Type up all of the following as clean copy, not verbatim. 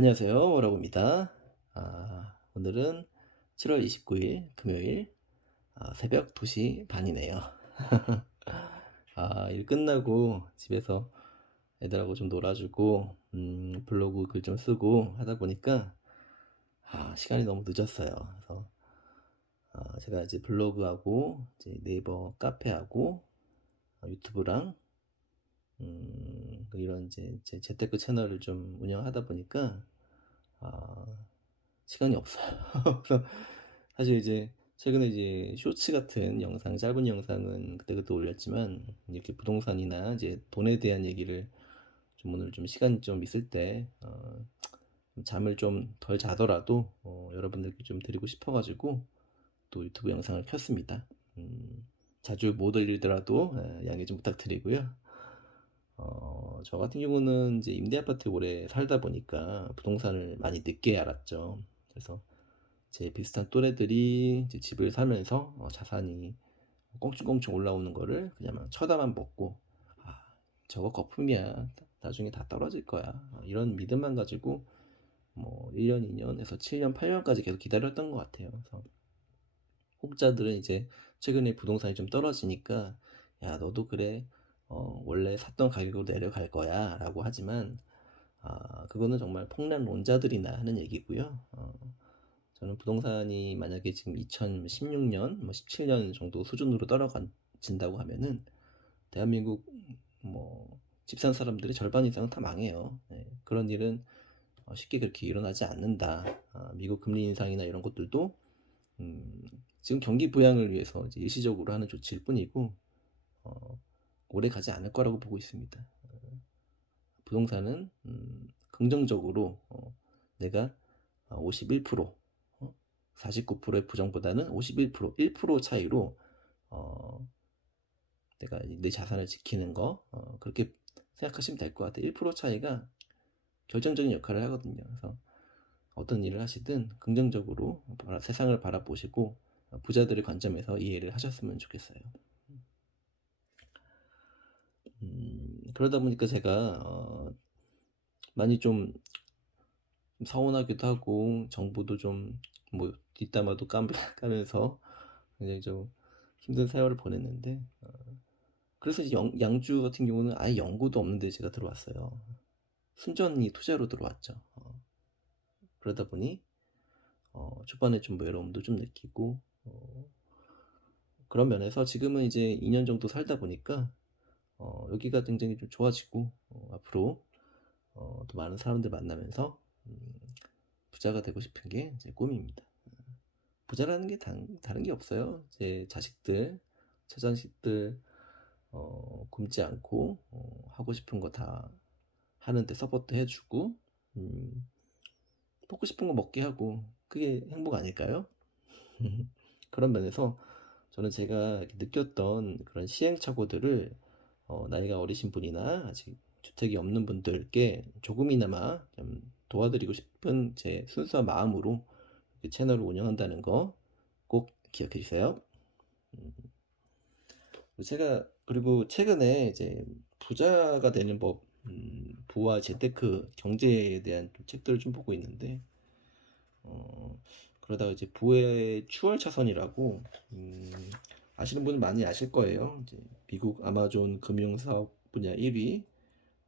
안녕하세요. 워라고입니다. 오늘은 7월 29일 금요일 새벽 2시 반이네요. 일 끝나고 집에서 애들하고 좀 놀아주고 블로그 글 좀 쓰고 하다 보니까 시간이 너무 늦었어요. 그래서 제가 이제 블로그하고 이제 네이버 카페하고 유튜브랑 이런 이제 제 재테크 채널을 좀 운영하다 보니까 아, 시간이 없어요. 그래서 사실 이제 최근에 이제 쇼츠 같은 영상, 짧은 영상은 그때그때 올렸지만 이렇게 부동산이나 이제 돈에 대한 얘기를 좀 오늘 좀 시간 좀 있을 때 좀 잠을 좀 덜 자더라도 여러분들께 좀 드리고 싶어가지고 또 유튜브 영상을 켰습니다. 자주 못 올리더라도 양해 좀 부탁드리고요. 저 같은 경우는 이제 임대 아파트에 오래 살다 보니까 부동산을 많이 늦게 알았죠. 그래서 제 비슷한 또래들이 이제 집을 사면서 자산이 껑충껑충 올라오는 거를 그냥 막 쳐다만 보고 아, 저거 거품이야. 나중에 다 떨어질 거야. 이런 믿음만 가지고 뭐 1년, 2년에서 7년, 8년까지 계속 기다렸던 것 같아요. 그래서 혹자들은 이제 최근에 부동산이 좀 떨어지니까 야, 너도 그래. 원래 샀던 가격으로 내려갈 거야. 라고 하지만 그거는 정말 폭락론자들이나 하는 얘기고요. 저는 부동산이 만약에 지금 2016년, 뭐 17년 정도 수준으로 떨어진다고 하면은 대한민국 뭐 집 산 사람들의 절반 이상은 다 망해요. 네, 그런 일은 쉽게 그렇게 일어나지 않는다. 미국 금리 인상이나 이런 것들도 음, 지금 경기 부양을 위해서 이제 일시적으로 하는 조치일 뿐이고 어, 오래 가지 않을 거라고 보고 있습니다. 부동산은 긍정적으로 내가 51% 49%의 부정보다는 51% 1% 차이로 어, 내가 내 자산을 지키는 거 그렇게 생각하시면 될 것 같아요. 1% 차이가 결정적인 역할을 하거든요. 그래서 어떤 일을 하시든 긍정적으로 세상을 바라보시고 부자들의 관점에서 이해를 하셨으면 좋겠어요. 그러다 보니까 제가 많이 좀 서운하기도 하고 정보도 좀 뭐 뒷담화도 까면서 굉장히 좀 힘든 세월을 보냈는데 그래서 이제 양주 같은 경우는 아예 연고도 없는데 제가 들어왔어요. 순전히 투자로 들어왔죠. 그러다 보니 초반에 좀 외로움도 좀 느끼고 그런 면에서 지금은 이제 2년 정도 살다 보니까 여기가 굉장히 좀 좋아지고 앞으로 더 많은 사람들 만나면서 부자가 되고 싶은 게 제 꿈입니다. 부자라는 게 다른 게 없어요. 제 자식들, 처자식들 굶지 않고 하고 싶은 거 다 하는데 서포트 해주고 음, 먹고 싶은 거 먹게 하고 그게 행복 아닐까요? 그런 면에서 저는 제가 느꼈던 그런 시행착오들을 나이가 어리신 분이나 아직 주택이 없는 분들께 조금이나마 좀 도와드리고 싶은 제 순수한 마음으로 그 채널을 운영한다는 거 꼭 기억해 주세요. 음, 제가 그리고 최근에 이제 부자가 되는 법, 부와 재테크 경제에 대한 좀 책들을 좀 보고 있는데 어, 그러다가 이제 부의 추월 차선이라고 아시는 분은 많이 아실 거예요. 이제 미국 아마존 금융 사업 분야 1위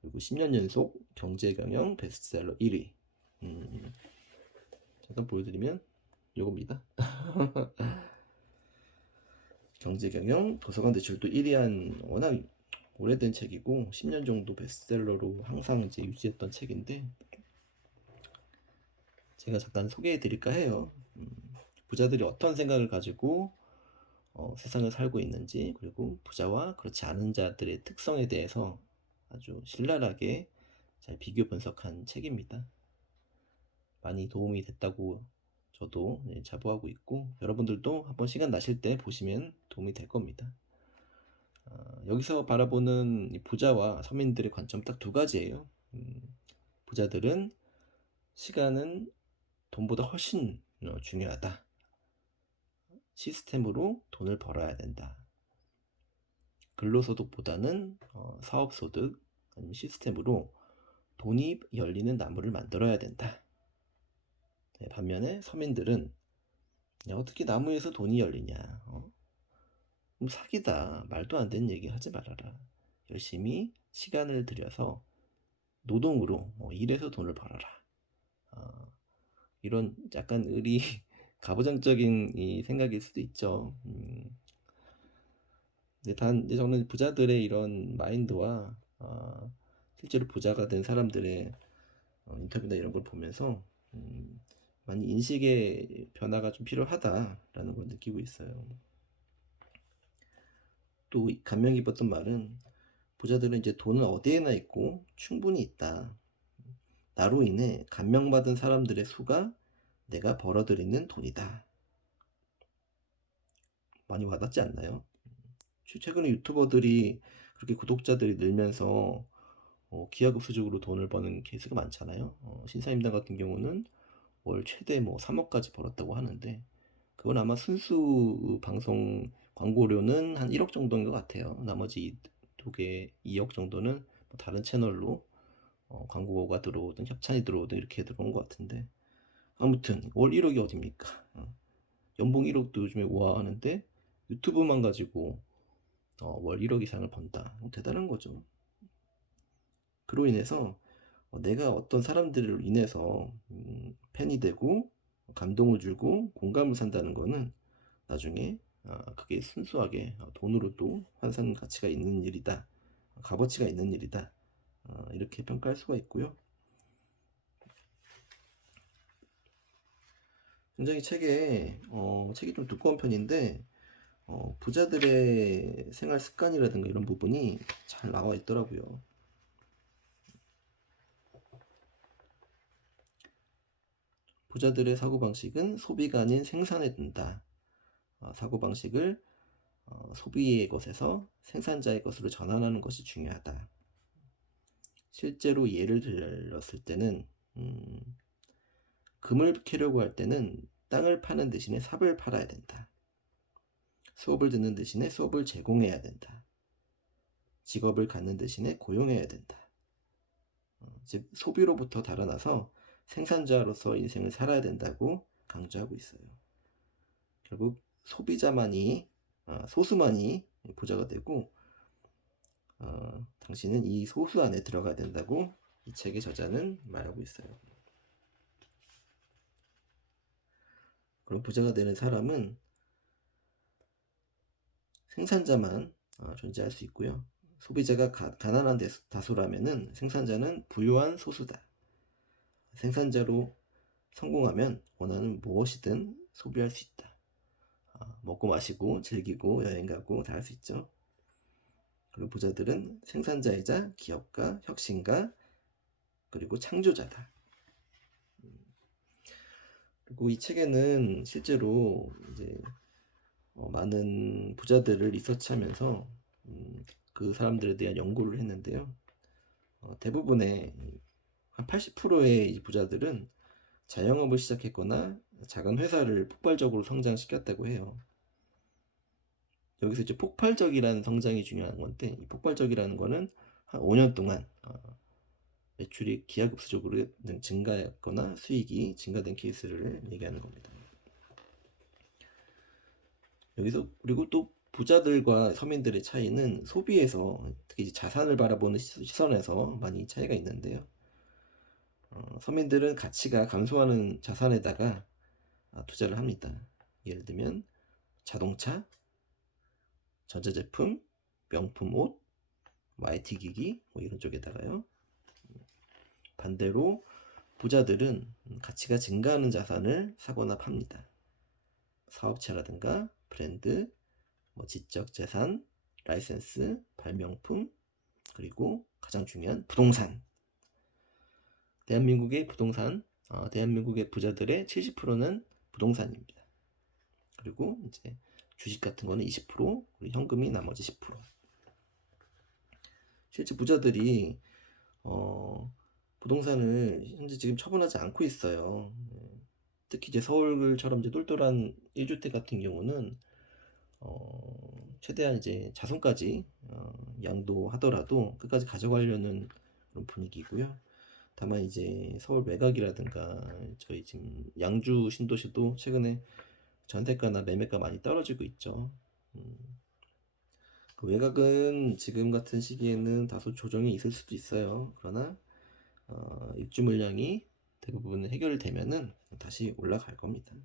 그리고 10년 연속 경제 경영 베스트셀러 1위. 음, 잠깐 보여드리면 요겁니다. 경제 경영 도서관 대출도 1위 한 워낙 오래된 책이고 10년 정도 베스트셀러로 항상 이제 유지했던 책인데 제가 잠깐 소개해 드릴까 해요. 부자들이 어떤 생각을 가지고 세상을 살고 있는지 그리고 부자와 그렇지 않은 자들의 특성에 대해서 아주 신랄하게 잘 비교 분석한 책입니다. 많이 도움이 됐다고 저도 자부하고 있고 여러분들도 한번 시간 나실 때 보시면 도움이 될 겁니다. 여기서 바라보는 부자와 서민들의 관점 딱 두 가지예요. 부자들은 시간은 돈보다 훨씬 중요하다. 시스템으로 돈을 벌어야 된다. 근로소득보다는 사업소득 아니면 시스템으로 돈이 열리는 나무를 만들어야 된다. 네, 반면에 서민들은 야, 어떻게 나무에서 돈이 열리냐? 사기다. 말도 안 되는 얘기 하지 말아라. 열심히 시간을 들여서 노동으로 일해서 돈을 벌어라. 어, 이런 약간 가부장적인 이 생각일 수도 있죠. 근데 저는 부자들의 이런 마인드와 실제로 부자가 된 사람들의 인터뷰나 이런 걸 보면서 많이 인식의 변화가 좀 필요하다라는 걸 느끼고 있어요. 또 감명 깊었던 말은 부자들은 이제 돈은 어디에나 있고 충분히 있다. 나로 인해 감명받은 사람들의 수가 내가 벌어들이는 돈이다. 많이 와닿지 않나요? 최근에 유튜버들이 그렇게 구독자들이 늘면서 기하급수적으로 돈을 버는 케이스가 많잖아요. 신사임당 같은 경우는 월 최대 3억까지 벌었다고 하는데 그건 아마 순수 방송 광고료는 한 1억 정도인 것 같아요. 나머지 두 개 2억 정도는 다른 채널로 광고가 들어오든 협찬이 들어오든 이렇게 들어온 것 같은데 아무튼 월 1억이 어딥니까? 연봉 1억도 요즘에 우아하는데 유튜브만 가지고 월 1억 이상을 번다. 대단한 거죠. 그로 인해서 내가 어떤 사람들을 인해서 팬이 되고 감동을 주고 공감을 산다는 거는 나중에 그게 순수하게 돈으로도 환산 가치가 있는 일이다. 값어치가 있는 일이다. 이렇게 평가할 수가 있고요. 굉장히 책이 좀 두꺼운 편인데 부자들의 생활 습관이라든가 이런 부분이 잘 나와 있더라고요. 부자들의 사고방식은 소비가 아닌 생산에 둔다. 사고방식을 소비의 것에서 생산자의 것으로 전환하는 것이 중요하다. 실제로 예를 들었을 때는 금을 캐려고 할 때는 땅을 파는 대신에 삽을 팔아야 된다. 수업을 듣는 대신에 수업을 제공해야 된다. 직업을 갖는 대신에 고용해야 된다. 즉 소비로부터 달아나서 생산자로서 인생을 살아야 된다고 강조하고 있어요. 결국 소수만이 부자가 되고 당신은 이 소수 안에 들어가야 된다고 이 책의 저자는 말하고 있어요. 그럼 부자가 되는 사람은 생산자만 존재할 수 있고요. 소비자가 가난한 다수라면은 생산자는 부유한 소수다. 생산자로 성공하면 원하는 무엇이든 소비할 수 있다. 먹고 마시고 즐기고 여행 가고 다 할 수 있죠. 그리고 부자들은 생산자이자 기업가, 혁신가, 그리고 창조자다. 그리고 이 책에는 실제로 이제 많은 부자들을 리서치하면서 그 사람들에 대한 연구를 했는데요. 대부분의 한 80%의 부자들은 자영업을 시작했거나 작은 회사를 폭발적으로 성장시켰다고 해요. 여기서 이제 폭발적이라는 성장이 중요한 건데 이 폭발적이라는 거는 한 5년 동안 매출이 기하급수적으로 증가했거나 수익이 증가된 케이스를 얘기하는 겁니다. 여기서 그리고 또 부자들과 서민들의 차이는 소비에서 특히 이제 자산을 바라보는 시선에서 많이 차이가 있는데요. 서민들은 가치가 감소하는 자산에다가 투자를 합니다. 예를 들면 자동차, 전자제품, 명품 옷, IT 기기 이런 쪽에다가요. 반대로 부자들은 가치가 증가하는 자산을 사거나 팝니다. 사업체라든가 브랜드, 지적 재산, 라이센스, 발명품, 그리고 가장 중요한 부동산. 대한민국의 부자들의 70%는 부동산입니다. 그리고 이제 주식 같은 거는 20%, 그리고 현금이 나머지 10%. 실제 부자들이 부동산을 현재 지금 처분하지 않고 있어요. 특히 이제 서울처럼 이제 똘똘한 1주택 같은 경우는 최대한 이제 자손까지 양도하더라도 끝까지 가져가려는 그런 분위기고요. 다만 이제 서울 외곽이라든가 저희 지금 양주 신도시도 최근에 전세가나 매매가 많이 떨어지고 있죠. 그 외곽은 지금 같은 시기에는 다소 조정이 있을 수도 있어요. 그러나 입주 물량이 대부분 해결되면은 다시 올라갈 겁니다.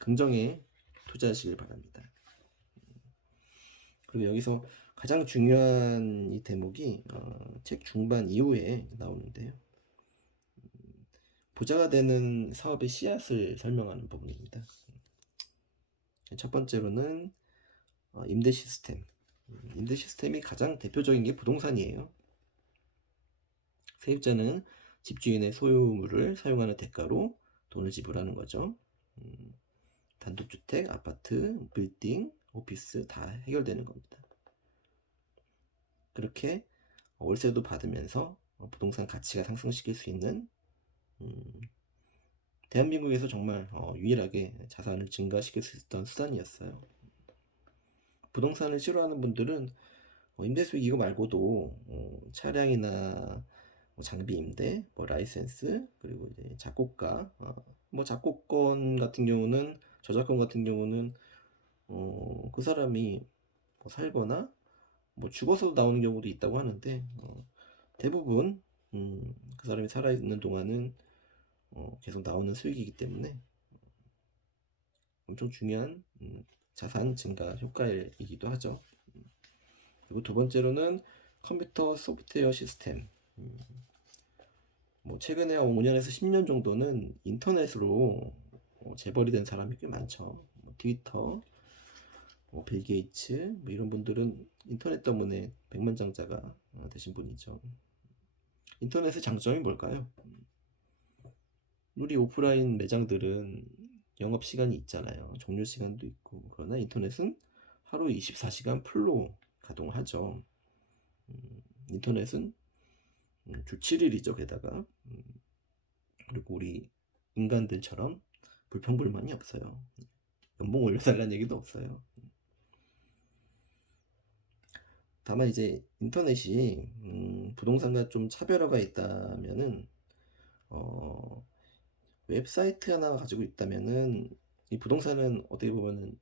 긍정에 투자하시길 바랍니다. 그리고 여기서 가장 중요한 이 대목이 책 중반 이후에 나오는데요. 부자가 되는 사업의 씨앗을 설명하는 부분입니다. 첫 번째로는 임대 시스템. 임대 시스템이 가장 대표적인 게 부동산이에요. 세입자는 집주인의 소유물을 사용하는 대가로 돈을 지불하는 거죠. 단독주택, 아파트, 빌딩, 오피스 다 해결되는 겁니다. 그렇게 월세도 받으면서 부동산 가치가 상승시킬 수 있는 대한민국에서 정말 유일하게 자산을 증가시킬 수 있던 수단이었어요. 부동산을 싫어하는 분들은 임대 수익 이거 말고도 차량이나 장비 임대, 라이센스, 그리고 이제 작곡가, 작곡권 같은 경우는 저작권 같은 경우는 그 사람이 살거나 죽어서 나오는 경우도 있다고 하는데 대부분 그 사람이 살아있는 동안은 계속 나오는 수익이기 때문에 엄청 중요한 자산 증가 효과이기도 하죠. 그리고 두 번째로는 컴퓨터 소프트웨어 시스템. 최근에 5년에서 10년 정도는 인터넷으로 재벌이 된 사람이 꽤 많죠. 트위터, 빌 게이츠 이런 분들은 인터넷 때문에 백만장자가 되신 분이죠. 인터넷의 장점이 뭘까요? 우리 오프라인 매장들은 영업 시간이 있잖아요. 종료 시간도 있고. 그러나 인터넷은 하루 24시간 풀로 가동하죠. 인터넷은 주 7일이죠. 게다가 그리고 우리 인간들처럼 불평불만이 없어요. 연봉 올려달라는 얘기도 없어요. 다만 이제 인터넷이 부동산과 좀 차별화가 있다면은 웹사이트 하나 가지고 있다면은 이 부동산은 어떻게 보면은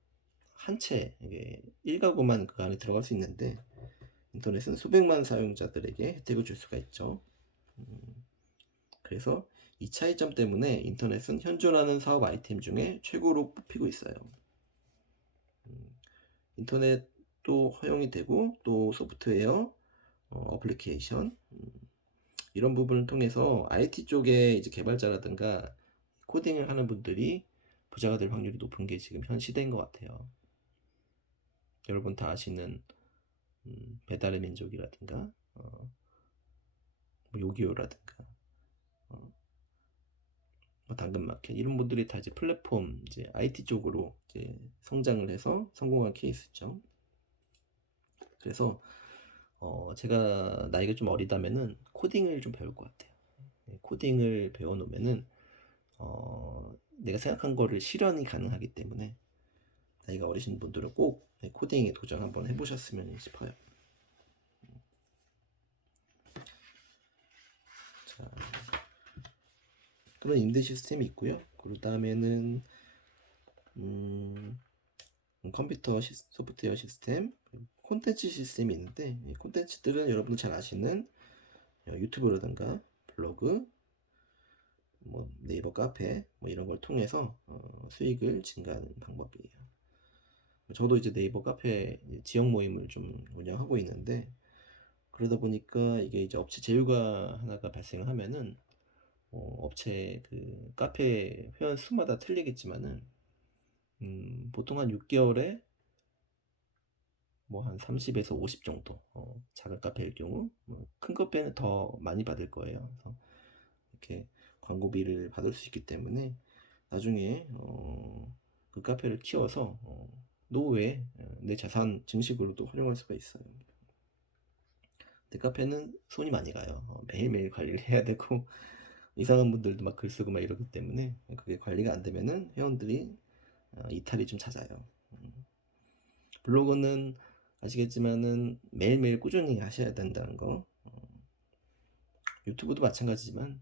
한 채 이게 1가구만 그 안에 들어갈 수 있는데 인터넷은 수백만 사용자들에게 혜택을 줄 수가 있죠. 그래서 이 차이점 때문에 인터넷은 현존하는 사업 아이템 중에 최고로 뽑히고 있어요. 인터넷도 허용이 되고 또 소프트웨어, 어플리케이션 이런 부분을 통해서 IT 쪽에 이제 개발자라든가 코딩을 하는 분들이 부자가 될 확률이 높은 게 지금 현 시대인 것 같아요. 여러분 다 아시는 배달의 민족이라든가 요기요라든가 당근마켓 이런 분들이 다 이제 플랫폼 이제 IT 쪽으로 이제 성장을 해서 성공한 케이스죠. 그래서 제가 나이가 좀 어리다면은 코딩을 좀 배울 것 같아요. 코딩을 배워놓으면은 내가 생각한 거를 실현이 가능하기 때문에 나이가 어리신 분들은 꼭 코딩에 도전 한번 해보셨으면 싶어요. 자, 그런 임대 시스템이 있고요. 그 다음에는 컴퓨터 소프트웨어 시스템, 콘텐츠 시스템이 있는데 이 콘텐츠들은 여러분들 잘 아시는 유튜브라든가 블로그, 네이버 카페 이런 걸 통해서 수익을 증가하는 방법이에요. 저도 이제 네이버 카페 지역 모임을 좀 운영하고 있는데 그러다 보니까 이게 이제 업체 제휴가 하나가 발생하면은 업체 그 카페 회원 수마다 틀리겠지만은 보통 한 6개월에 한 30에서 50 정도 작은 카페일 경우 큰 카페는 더 많이 받을 거예요. 그래서 이렇게 광고비를 받을 수 있기 때문에 나중에 그 카페를 키워서 노후에 내 자산 증식으로도 활용할 수가 있어요. 근데 카페는 손이 많이 가요. 매일매일 관리를 해야 되고 이상한 분들도 막 글 쓰고 막 이러기 때문에 그게 관리가 안 되면은 회원들이 이탈이 좀 잦아요. 블로그는 아시겠지만은 매일매일 꾸준히 하셔야 된다는 거 유튜브도 마찬가지지만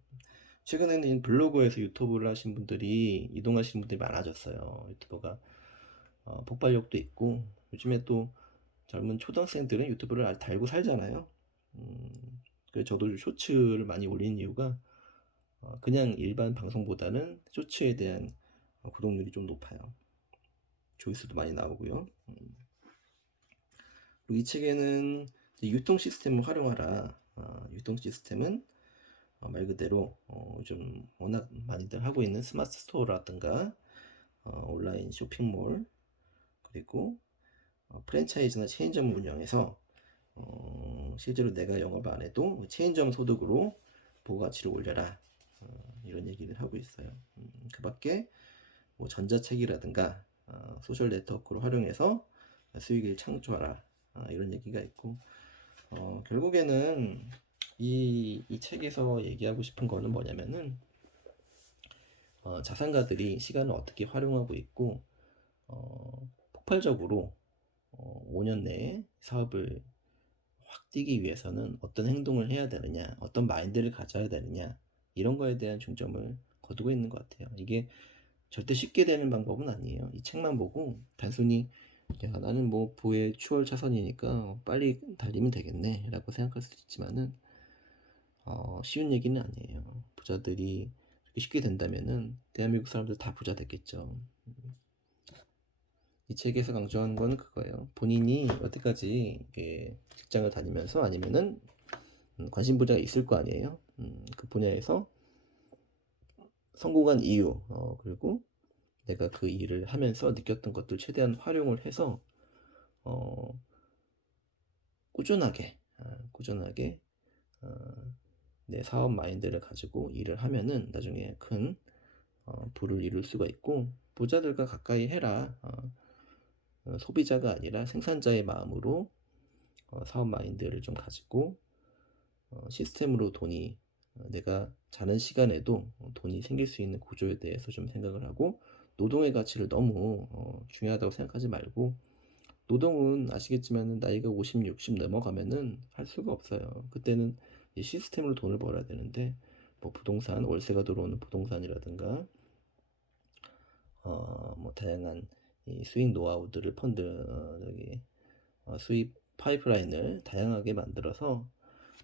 최근에는 블로그에서 유튜브를 하신 분들이 이동하시는 분들이 많아졌어요. 유튜버가 폭발력도 있고 요즘에 또 젊은 초등학생들은 유튜브를 달고 살잖아요. 음, 그래서 저도 쇼츠를 많이 올리는 이유가 그냥 일반 방송보다는 쇼츠에 대한 구독률이 좀 높아요. 조회수도 많이 나오고요. 그리고 이 책에는 유통 시스템을 활용하라. 유통 시스템은 말 그대로 좀 워낙 많이들 하고 있는 스마트 스토어라든가 온라인 쇼핑몰 그리고 프랜차이즈나 체인점을 운영해서 실제로 내가 영업 안 해도 체인점 소득으로 부가가치를 올려라 이런 얘기를 하고 있어요. 그 밖에 뭐 전자책이라든가 소셜 네트워크를 활용해서 수익을 창조하라 이런 얘기가 있고 결국에는 이 책에서 얘기하고 싶은 거는 뭐냐면은 자산가들이 시간을 어떻게 활용하고 있고 폭발적으로 5년 내에 사업을 확 뛰기 위해서는 어떤 행동을 해야 되느냐, 어떤 마인드를 가져야 되느냐 이런 거에 대한 중점을 거두고 있는 것 같아요. 이게 절대 쉽게 되는 방법은 아니에요. 이 책만 보고 단순히 야, 나는 뭐 부의 추월 차선이니까 빨리 달리면 되겠네 라고 생각할 수도 있지만은 쉬운 얘기는 아니에요. 부자들이 그렇게 쉽게 된다면은 대한민국 사람들 다 부자 됐겠죠. 이 책에서 강조하는 거는 그거예요. 본인이 여태까지 직장을 다니면서 아니면은 관심 분야가 있을 거 아니에요. 그 분야에서 성공한 이유, 그리고 내가 그 일을 하면서 느꼈던 것들 최대한 활용을 해서 어, 꾸준하게 어, 내 사업 마인드를 가지고 일을 하면은 나중에 큰 부를 이룰 수가 있고 부자들과 가까이 해라. 소비자가 아니라 생산자의 마음으로 사업 마인드를 좀 가지고 시스템으로 돈이 내가 자는 시간에도 돈이 생길 수 있는 구조에 대해서 좀 생각을 하고 노동의 가치를 너무 중요하다고 생각하지 말고 노동은 아시겠지만 나이가 50, 60 넘어가면은 할 수가 없어요. 그때는 이 시스템으로 돈을 벌어야 되는데 뭐 부동산 월세가 들어오는 부동산이라든가 뭐 다양한 이 수익 노하우들을 수입 파이프라인을 다양하게 만들어서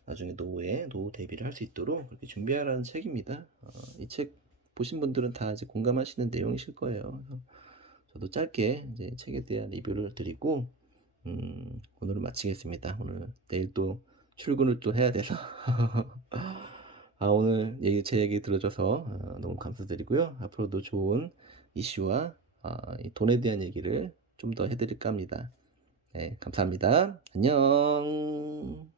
나중에 노후 대비를 할 수 있도록 그렇게 준비하라는 책입니다. 이 책 보신 분들은 다 이제 공감하시는 내용이실 거예요. 저도 짧게 이제 책에 대한 리뷰를 드리고 오늘은 마치겠습니다. 오늘 내일 또 출근을 또 해야 돼서 오늘 제 얘기 들어줘서 너무 감사드리고요. 앞으로도 좋은 이슈와 이 돈에 대한 얘기를 좀 더 해드릴까 합니다. 네, 감사합니다. 안녕.